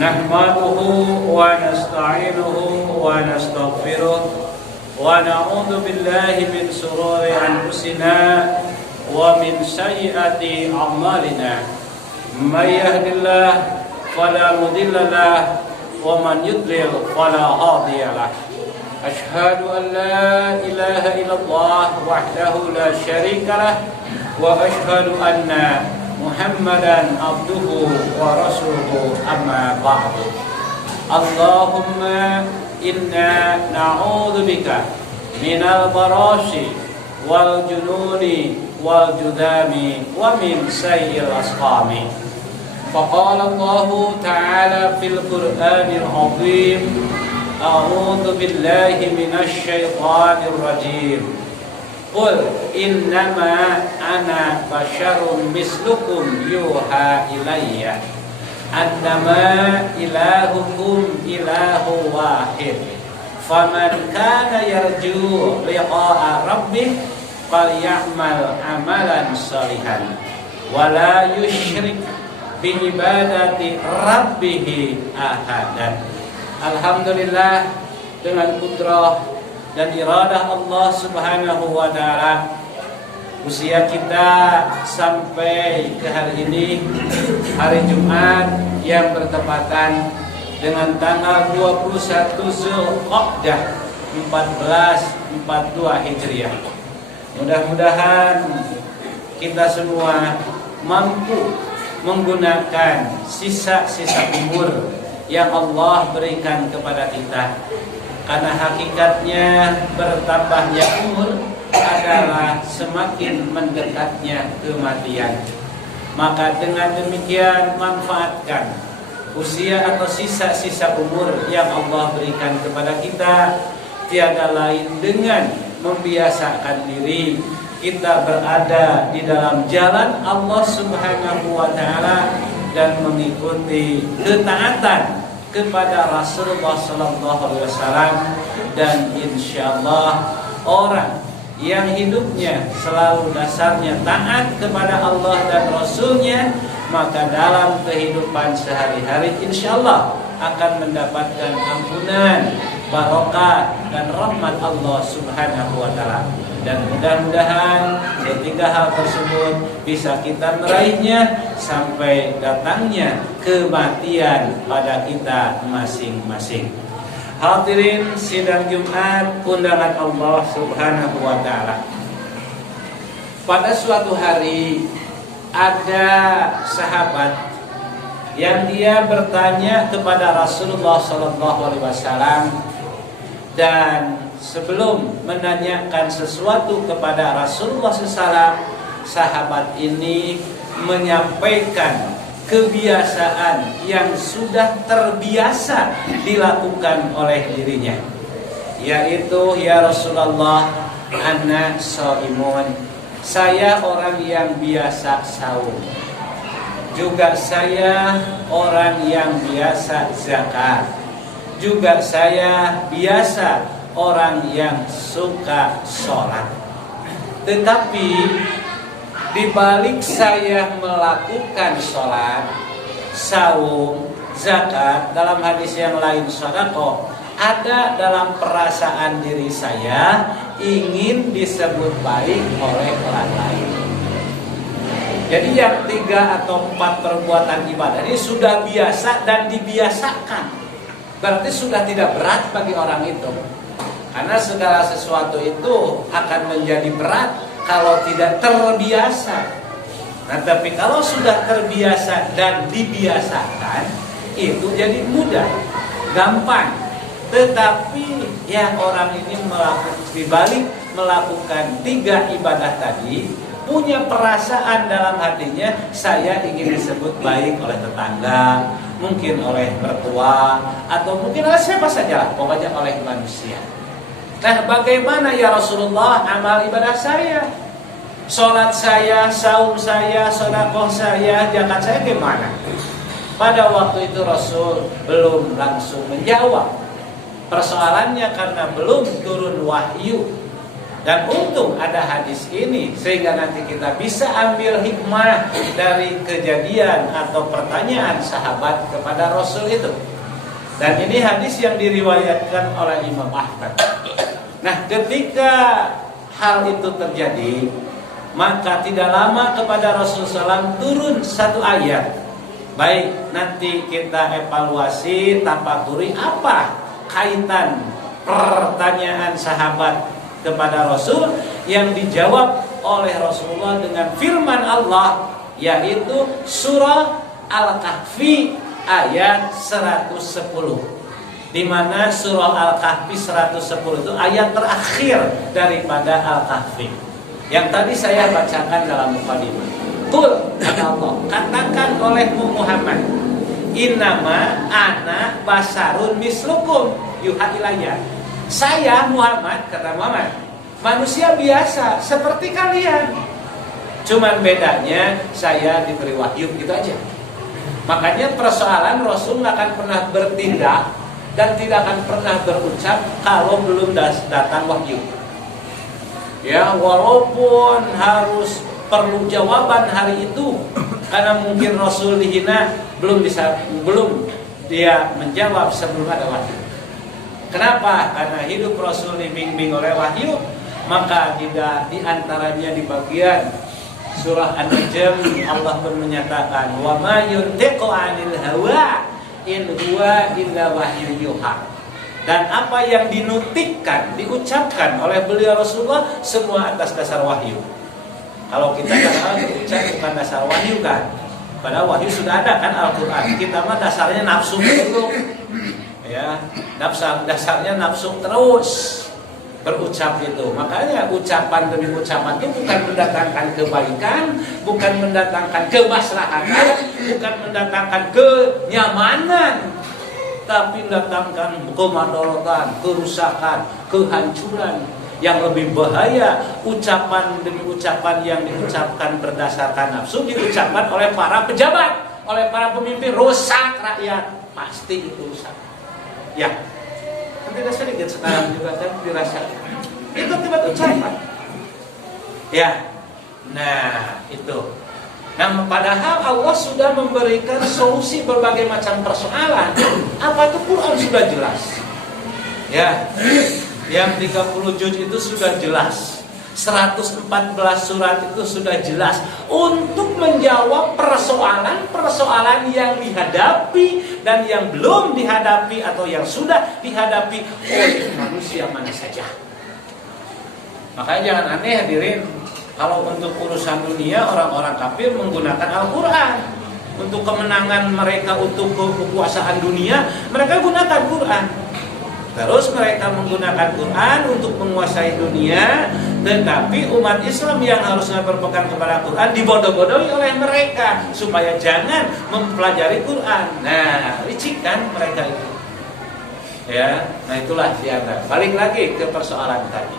Nahmaduhu wa nasta'inuhu wa nastaghfiruh wa na'udzu billahi min shururi anfusina wa min sayyiati a'malina. May yahdihillahu fala mudilla lahu wa man yudlil fala hadiya lahu. Ashhadu an la ilaha illallah wahdahu la syarika lahu wa ashhadu anna Muhammadan abduhu wa rasuluhu amma ba'du. Allahumma inna na'udzu bika minal barasi wal jununi wal judami wa min sayyi'il asqami. Faqala Allah ta'ala fil Qur'anil 'azim, a'udzu billahi minasy syaithanir rajim. Qul innama ana basyarun mislukum yuha ilayya annama ilahukum ilahu wahid faman kana yarju liqa'a rabbih falyamal amalan shalihan wala yusyrik bi ibadati rabbih ahadan. Alhamdulillah, dengan kudrah dan iradah Allah Subhanahu wa ta'ala, usia kita sampai ke hari ini, hari Jumat yang bertepatan dengan tanggal 21 Zulqa'dah 1442 Hijriah. Mudah-mudahan kita semua mampu menggunakan sisa-sisa umur yang Allah berikan kepada kita. Karena hakikatnya bertambahnya umur adalah semakin mendekatnya kematian. Maka dengan demikian manfaatkan usia atau sisa-sisa umur yang Allah berikan kepada kita, tiada lain dengan membiasakan diri kita berada di dalam jalan Allah Subhanahu wa ta'ala dan mengikuti ketaatan kepada Rasulullah sallallahu alaihi wasallam, dan insyaallah orang yang hidupnya selalu dasarnya taat kepada Allah dan Rasulnya, maka dalam kehidupan sehari-hari insyaallah akan mendapatkan ampunan, barokah dan rahmat Allah Subhanahu wa taala. Dan mudah-mudahan ketiga hal tersebut bisa kita meraihnya sampai datangnya kematian pada kita masing-masing. Hadirin sidang Jumat undangan Allah Subhanahu wa ta'ala. Pada suatu hari ada sahabat yang dia bertanya kepada Rasulullah sallallahu alaihi wasallam, dan sebelum menanyakan sesuatu kepada Rasulullah SAW, sahabat ini menyampaikan kebiasaan yang sudah terbiasa dilakukan oleh dirinya, yaitu, ya Rasulullah, ana shaimun, saya orang yang biasa saum, juga saya orang yang biasa zakat, juga saya biasa orang yang suka sholat. Tetapi dibalik saya melakukan sholat, saum, zakat, dalam hadis yang lain sedekah, ada dalam perasaan diri saya ingin disebut baik oleh orang lain. Jadi yang 3 atau 4 perbuatan ibadah ini sudah biasa dan dibiasakan, berarti sudah tidak berat bagi orang itu. Karena segala sesuatu itu akan menjadi berat kalau tidak terbiasa. Nah, tapi kalau sudah terbiasa dan dibiasakan, itu jadi mudah, gampang. Tetapi yang orang ini dibalik melakukan 3 ibadah tadi, punya perasaan dalam hatinya, saya ingin disebut baik oleh tetangga, mungkin oleh mertua, atau mungkin oleh siapa saja, pokoknya oleh manusia. Nah, bagaimana ya Rasulullah amal ibadah saya? Sholat saya, saum saya, sedekah saya, zakat saya gimana? Pada waktu itu Rasul belum langsung menjawab persoalannya karena belum turun wahyu. Dan untung ada hadis ini sehingga nanti kita bisa ambil hikmah dari kejadian atau pertanyaan sahabat kepada Rasul itu. Dan ini hadis yang diriwayatkan oleh Imam Ahmad. Nah, ketika hal itu terjadi, maka tidak lama kepada Rasulullah SAW turun satu ayat. Baik, nanti kita evaluasi, tafakuri apa kaitan pertanyaan sahabat kepada Rasul yang dijawab oleh Rasulullah dengan firman Allah, yaitu surah Al-Kahfi ayat 110. Di mana surah Al-Kahfi 110 itu ayat terakhir daripada Al-Kahfi. Yang tadi saya bacakan dalam mukadimah. Qul, kata Allah, katakan olehmu Muhammad, innama ana basarun mislukum yuha ilayya. Saya Muhammad, kata Muhammad, manusia biasa seperti kalian. Cuman bedanya saya diberi wahyu, gitu aja. Makanya persoalan Rasul nggak akan pernah bertindak dan tidak akan pernah berucap kalau belum datang wahyu. Ya, walaupun harus perlu jawaban hari itu karena mungkin Rasul dihina, belum dia menjawab sebelum ada wahyu. Kenapa? Karena hidup Rasul dibimbing oleh wahyu. Maka tidak diantaranya di bagian surah An-Najm Allah pun menyatakan, wa ma yuntiqu 'anil hawa in huwa illa wahyu yuha. Dan apa yang dinutikkan, diucapkan oleh beliau Rasulullah semua atas dasar wahyu. Kalau kita kadang berucap bukan dasar wahyu kan, padahal wahyu sudah ada kan Al-Quran. Kita mah dasarnya nafsu dulu, ya, dasarnya nafsu terus berucap itu. Makanya ucapan demi ucapan itu bukan mendatangkan kebaikan, bukan mendatangkan kemaslahatan, bukan mendatangkan kenyamanan, tapi mendatangkan kemadharatan, kerusakan, kehancuran. Yang lebih bahaya, ucapan demi ucapan yang diucapkan berdasarkan nafsu diucapkan oleh para pejabat, oleh para pemimpin, rusak rakyat, pasti itu rusak. Ya, tidak sedikit sekarang juga kan dirasakan. Itu akibat ucapan. Ya, nah itu. Nah, padahal Allah sudah memberikan solusi berbagai macam persoalan. Apa itu? Quran sudah jelas. Ya. Yang 30 juz itu sudah jelas, 114 surat itu sudah jelas untuk menjawab persoalan-persoalan yang dihadapi dan yang belum dihadapi atau yang sudah dihadapi oleh manusia mana saja. Makanya jangan aneh hadirin, kalau untuk urusan dunia orang-orang kafir menggunakan Al-Quran. Untuk kemenangan mereka, untuk kekuasaan dunia, mereka gunakan Quran. Terus mereka menggunakan Quran untuk menguasai dunia, tetapi umat Islam yang harusnya berpegang kepada Quran dibodoh-bodohi oleh mereka supaya jangan mempelajari Quran. Nah, licik kan mereka itu. Ya, nah itulah diantara. Balik lagi ke persoalan tadi.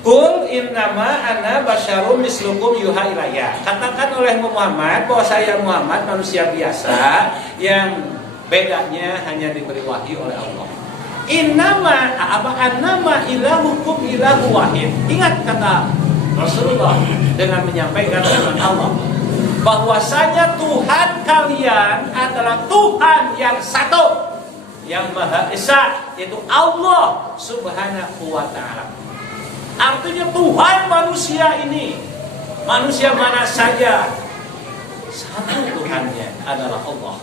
Qul innama ana basyarum mislukum yuha ilayya. Katakan oleh Muhammad bahwa saya Muhammad manusia biasa yang bedanya hanya diberi wahyu oleh Allah. Innama annama ilahukum ilahu wahid. Ingat kata Rasulullah dengan menyampaikan firman Allah, bahwasanya Tuhan kalian adalah Tuhan yang satu, yang Maha Esa, yaitu Allah Subhanahu wa ta'ala. Artinya Tuhan manusia ini, manusia mana saja, satu Tuhannya adalah Allah.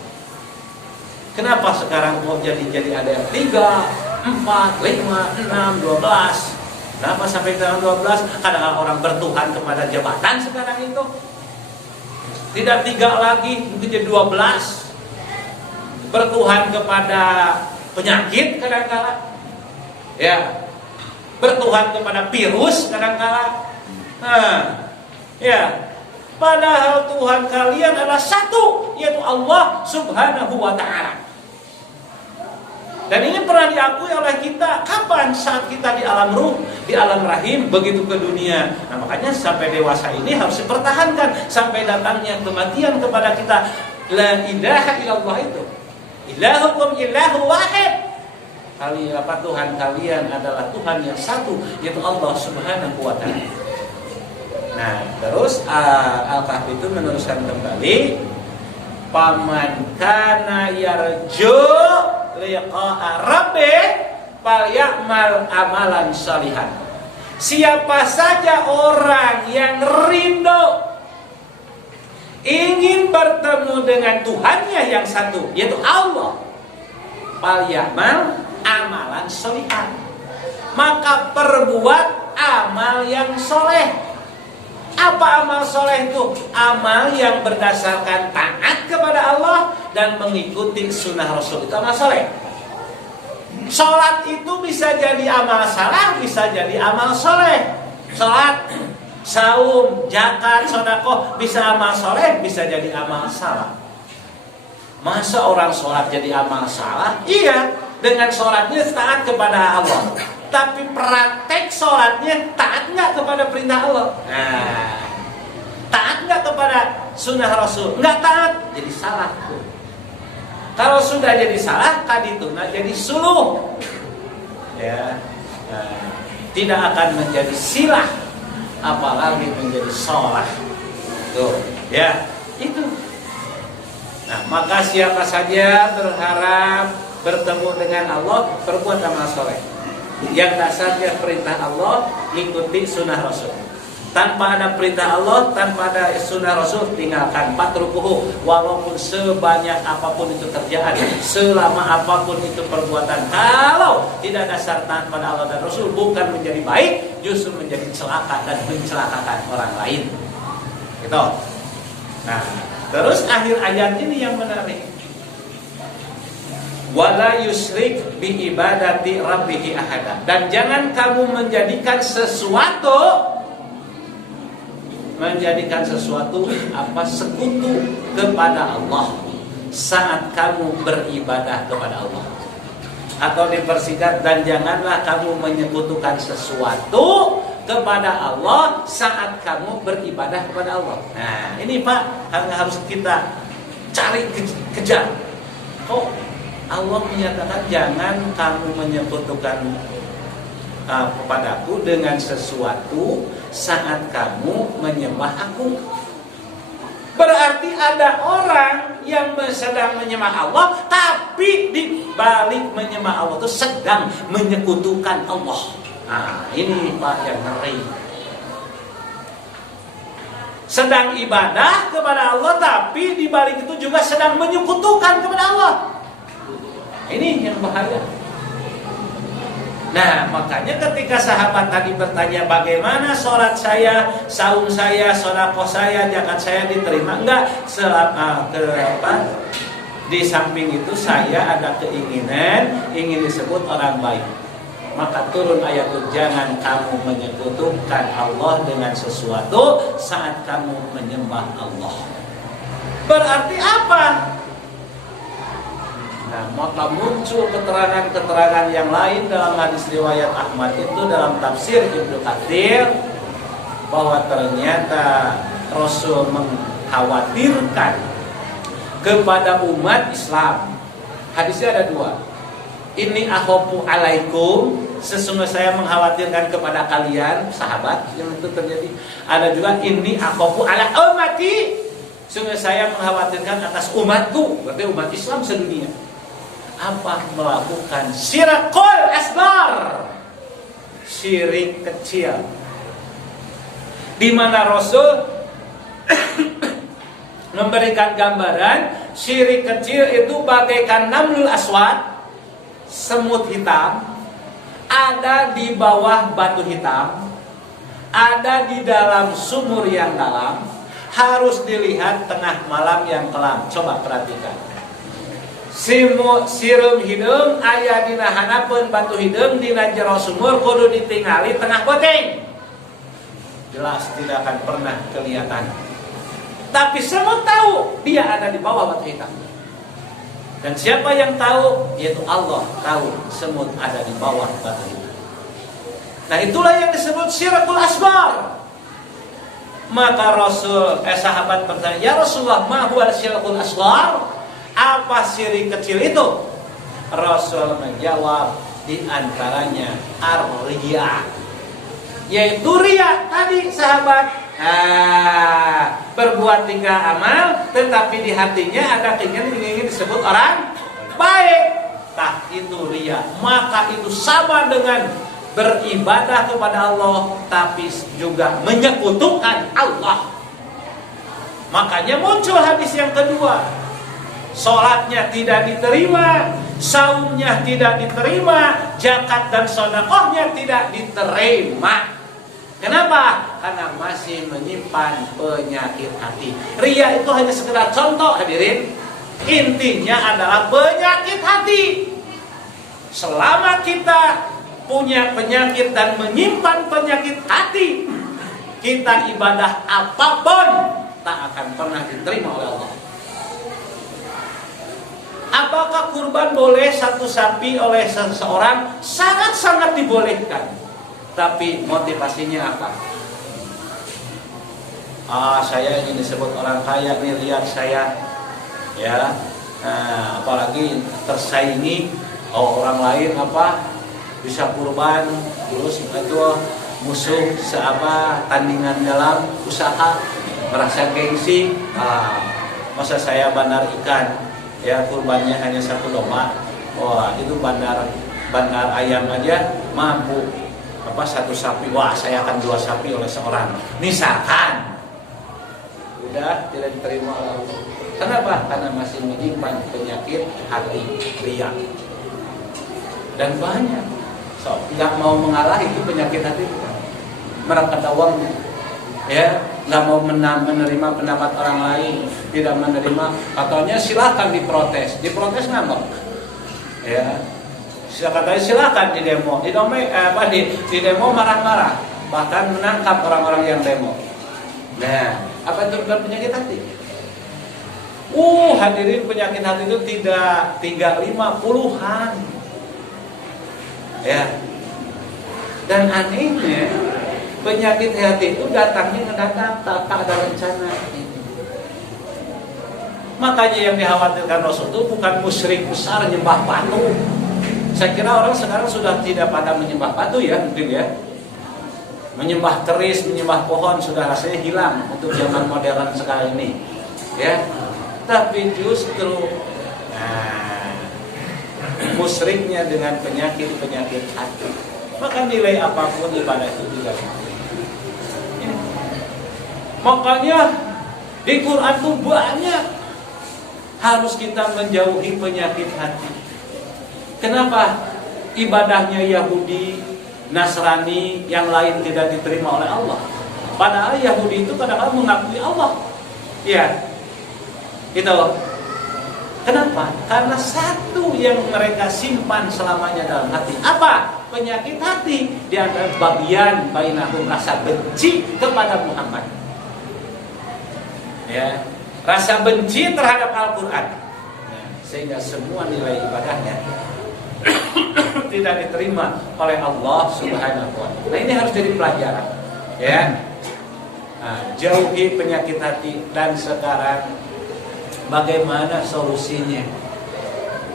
Kenapa sekarang kok jadi ada yang 3, 4, 5, 6, 12? Kenapa sampai tanggal 12? Kadang orang bertuhan kepada jabatan sekarang itu. Tidak 3 lagi, mungkin jadi 12. Bertuhan kepada penyakit kadang-kala. Ya. Bertuhan kepada virus kadang-kala. Nah, ya. Padahal Tuhan kalian adalah satu, yaitu Allah Subhanahu wa ta'ala. Dan ini pernah diakui oleh kita. Kapan? Saat kita di alam ruh, di alam rahim, begitu ke dunia. Nah, makanya sampai dewasa ini harus dipertahankan sampai datangnya kematian kepada kita. La ilaha illallah itu. Ilahukum ilahu wahid. Tuhan kalian adalah Tuhan yang satu, yaitu Allah Subhanahu wa taala. Nah, terus Al-Kahfi itu meneruskan kembali, paman kana yarju liqa'a rabbih falyamal amalan shalihan. Siapa saja orang yang rindu ingin bertemu dengan Tuhannya yang satu, yaitu Allah, falyamal amalan shalihan, maka perbuat amal yang soleh. Apa amal soleh itu? Amal yang berdasarkan taat kepada Allah dan mengikuti sunnah Rasul, itu amal soleh. Sholat itu bisa jadi amal salah, bisa jadi amal soleh. Sholat, saum, zakat, sedekah bisa amal soleh, bisa jadi amal salah. Masa orang sholat jadi amal salah? Iya, dengan sholatnya taat kepada Allah, tapi praktek sholatnya taat nggak kepada perintah Allah? Nah, taat nggak kepada sunnah Rasul? Nggak taat, jadi salah. Kalau sudah jadi salah, kadituna jadi suluh, ya, tidak akan menjadi silah, apalagi menjadi sholat. Tuh, ya, itu. Nah, maka siapa saja berharap bertemu dengan Allah, berbuat amal soleh yang dasarnya perintah Allah, ikuti sunnah Rasul. Tanpa ada perintah Allah, tanpa ada sunnah Rasul, tinggalkan, patrukuhu. Walaupun sebanyak apapun itu kerjaan, selama apapun itu perbuatan, kalau tidak dasar taat pada Allah dan Rasul, bukan menjadi baik, justru menjadi celaka dan mencelakakan orang lain. Gitu. Nah, terus akhir ayat ini yang menarik. Wala yusrik bi ibadati rabbih ahada. Dan jangan kamu menjadikan sesuatu apa sekutu kepada Allah saat kamu beribadah kepada Allah. Atau dipersingkat, dan janganlah kamu menyekutukan sesuatu kepada Allah saat kamu beribadah kepada Allah. Nah, ini Pak, harus kita cari kejar. Kok Allah menyatakan jangan kamu menyekutukan kepadaku dengan sesuatu saat kamu menyembah aku? Berarti ada orang yang sedang menyembah Allah, tapi di balik menyembah Allah itu sedang menyekutukan Allah. Nah, ini Pak yang ngeri. Sedang ibadah kepada Allah, tapi di balik itu juga sedang menyekutukan kepada Allah. Ini yang bahaya. Nah, makanya ketika sahabat tadi bertanya, bagaimana sholat saya, saum saya, sedekah saya, zakat saya diterima enggak? Di samping itu saya ada keinginan, ingin disebut orang baik. Maka turun ayat itu, jangan kamu menyekutukan Allah dengan sesuatu saat kamu menyembah Allah. Berarti apa? Nah, maka muncul keterangan-keterangan yang lain dalam hadis riwayat Ahmad itu, dalam tafsir Ibnu Katsir, bahwa ternyata Rasul mengkhawatirkan kepada umat Islam. Hadisnya ada dua. Ini akhofu alaikum, sesungguhnya saya mengkhawatirkan kepada kalian, sahabat, yang itu terjadi. Ada juga ini akhofu ala ummati, sesungguhnya saya mengkhawatirkan atas umatku, berarti umat Islam sedunia. Apa? Melakukan syirakul asbar, syirik kecil, di mana Rasul memberikan gambaran syirik kecil itu bagaikan namlul aswad, semut hitam, ada di bawah batu hitam, ada di dalam sumur yang dalam, harus dilihat tengah malam yang kelam. Coba perhatikan. Sirum hidung aya dina hanapeun batu hidung dina jero sumur, kudu ditingali tengah boteng. Jelas tidak akan pernah kelihatan. Tapi semut tahu dia ada di bawah batu hitam. Dan siapa yang tahu? Yaitu Allah tahu semut ada di bawah batu hitam. Nah, itulah yang disebut syirakul asbar. Maka sahabat bertanya, ya Rasulullah, ma huwa syirakul asbar? Apa syirik kecil itu? Rasul menjawab, Di antaranya ar-riya, yaitu riya tadi sahabat. Berbuat 3 amal tetapi di hatinya ada ingin disebut orang baik. Tah itu riya. Maka itu sama dengan beribadah kepada Allah tapi juga menyekutukan Allah. Makanya muncul hadis yang kedua. Salatnya tidak diterima, saumnya tidak diterima, zakat dan sedekahnya tidak diterima. Kenapa? Karena masih menyimpan penyakit hati. Riya itu hanya sekedar contoh, hadirin. Intinya adalah penyakit hati. Selama kita punya penyakit dan menyimpan penyakit hati, kita ibadah apapun tak akan pernah diterima oleh Allah. Apakah kurban boleh 1 sapi oleh seseorang? Sangat-sangat dibolehkan. Tapi motivasinya apa? Saya ingin disebut orang kaya nih, lihat saya, ya. Nah, apalagi tersaingi orang lain bisa kurban, terus itu musuh tandingan dalam usaha, merasa gengsi. Masa saya bandar ikan, ya kurbannya hanya 1 domba. Wah, itu bandar ayam aja mampu 1 sapi. Wah, saya akan 2 sapi oleh seorang. Misalkan udah tidak diterima oleh Allah. Kenapa? Karena masih menyimpan penyakit hati, riya. Dan banyak nggak mau mengalah itu penyakit hati, mereka dawang, ya, nggak mau menerima pendapat orang lain, tidak menerima. Katanya silakan diprotes ngambek, ya. Katanya silakan di demo, di demo marah-marah, bahkan menangkap orang-orang yang demo. Nah, apa itu penyakit hati? Hadirin, penyakit hati itu tidak 3-5 puluhan. Ya. Dan anehnya penyakit hati itu datangnya tak ada rencana. Makanya yang dikhawatirkan Rasul itu bukan musyrik besar nyembah batu. Saya kira orang sekarang sudah tidak pada menyembah batu, ya, mungkin ya. Menyembah keris, menyembah pohon sudah rasanya hilang untuk zaman modern sekarang ini, ya. Tapi justru musyriknya dengan penyakit hati. Maka nilai apapun ibadah itu tidak. Makanya di Quran itu banyak harus kita menjauhi penyakit hati. Kenapa? Ibadahnya Yahudi, Nasrani, yang lain tidak diterima oleh Allah. Padahal Yahudi itu kadang-kadang mengakui Allah. Ya, itu. Kenapa? Karena satu yang mereka simpan selamanya dalam hati. Apa? Penyakit hati. Di antara bagian bainahum, rasa benci kepada Muhammad. Ya, rasa benci terhadap Al-Quran. Ya, sehingga semua nilai ibadahnya tidak diterima oleh Allah Subhanahu wa ta'ala. Nah, ini harus jadi pelajaran, ya. Jauhi penyakit hati. Dan sekarang bagaimana solusinya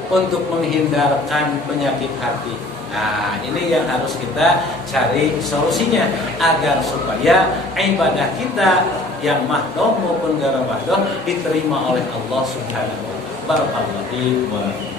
untuk menghindarkan penyakit hati? Nah, ini yang harus kita cari solusinya agar supaya ibadah kita yang mahdoh maupun gara mahdoh diterima oleh Allah Subhanahu wa ta'ala. Barakallahu fiikum.